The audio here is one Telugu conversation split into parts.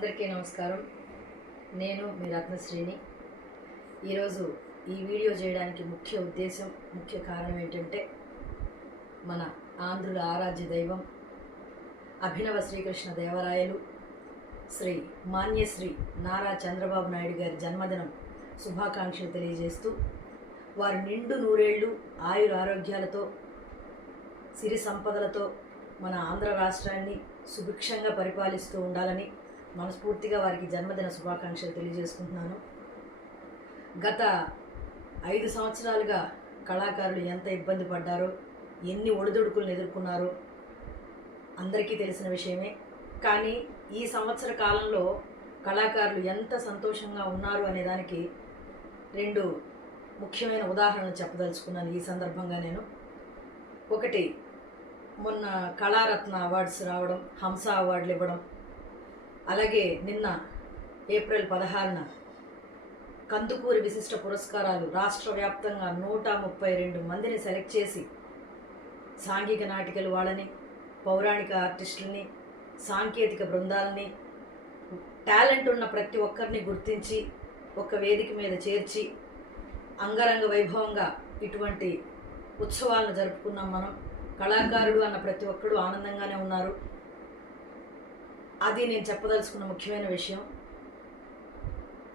అందరికీ నమస్కారం. నేను మీ రత్నశ్రీని ఈరోజు ఈ వీడియో చేయడానికి ముఖ్య ఉద్దేశం ముఖ్య కారణం ఏంటంటే మన ఆంధ్రుల ఆరాధ్య దైవం అభినవ శ్రీకృష్ణ దేవరాయలు శ్రీ మాన్యశ్రీ నారా చంద్రబాబు నాయుడు గారి జన్మదినం శుభాకాంక్షలు తెలియజేస్తూ వారి నిండు నూరేళ్ళు ఆయుర ఆరోగ్యాలతో సిరి సంపదలతో మన ఆంధ్ర రాష్ట్రాన్ని సుభిక్షంగా పరిపాలిస్తూ ఉండాలని మనస్ఫూర్తిగా వారికి జన్మదిన శుభాకాంక్షలు తెలియజేసుకుంటున్నాను. గత ఐదు సంవత్సరాలుగా కళాకారులు ఎంత ఇబ్బంది పడ్డారో ఎన్ని ఒడిదుడుకులను ఎదుర్కొన్నారో అందరికీ తెలిసిన విషయమే. కానీ ఈ సంవత్సర కాలంలో కళాకారులు ఎంత సంతోషంగా ఉన్నారు అనే దానికి రెండు ముఖ్యమైన ఉదాహరణలు చెప్పదలుచుకున్నాను ఈ సందర్భంగా నేను. ఒకటి మొన్న కళారత్న అవార్డ్స్ రావడం హంస అవార్డులు ఇవ్వడం అలాగే నిన్న ఏప్రిల్ పదహారున కందుకూరి విశిష్ట పురస్కారాలు రాష్ట్ర వ్యాప్తంగా నూట ముప్పై రెండు మందిని సెలెక్ట్ చేసి సాంఘిక నాటికలు వాళ్ళని పౌరాణిక ఆర్టిస్టులని సాంకేతిక బృందాలని టాలెంట్ ఉన్న ప్రతి ఒక్కరిని గుర్తించి ఒక వేదిక మీద చేర్చి అంగరంగ వైభవంగా ఇటువంటి ఉత్సవాలను జరుపుకున్నాం మనం. కళాకారుడు అన్న ప్రతి ఒక్కడు ఆనందంగానే ఉన్నారు. అది నేను చెప్పదలుచుకున్న ముఖ్యమైన విషయం.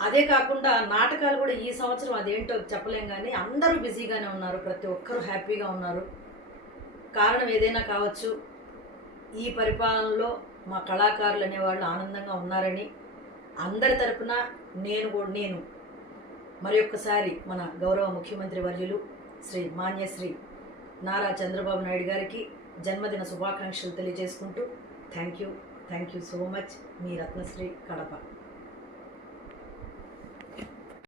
అదే కాకుండా నాటకాలు కూడా ఈ సంవత్సరం అదేంటో చెప్పలేం కానీ అందరూ బిజీగానే ఉన్నారు. ప్రతి ఒక్కరూ హ్యాపీగా ఉన్నారు. కారణం ఏదైనా కావచ్చు ఈ పరిపాలనలో మా కళాకారులు అనేవాళ్ళు ఆనందంగా ఉన్నారని అందరి తరపున నేను కూడా నేను మరి ఒక్కసారి మన గౌరవ ముఖ్యమంత్రి వర్యులు శ్రీ మాన్యశ్రీ నారా చంద్రబాబు నాయుడు గారికి జన్మదిన శుభాకాంక్షలు తెలియజేసుకుంటూ thank you. Thank you so much me Ratnasri Kadapa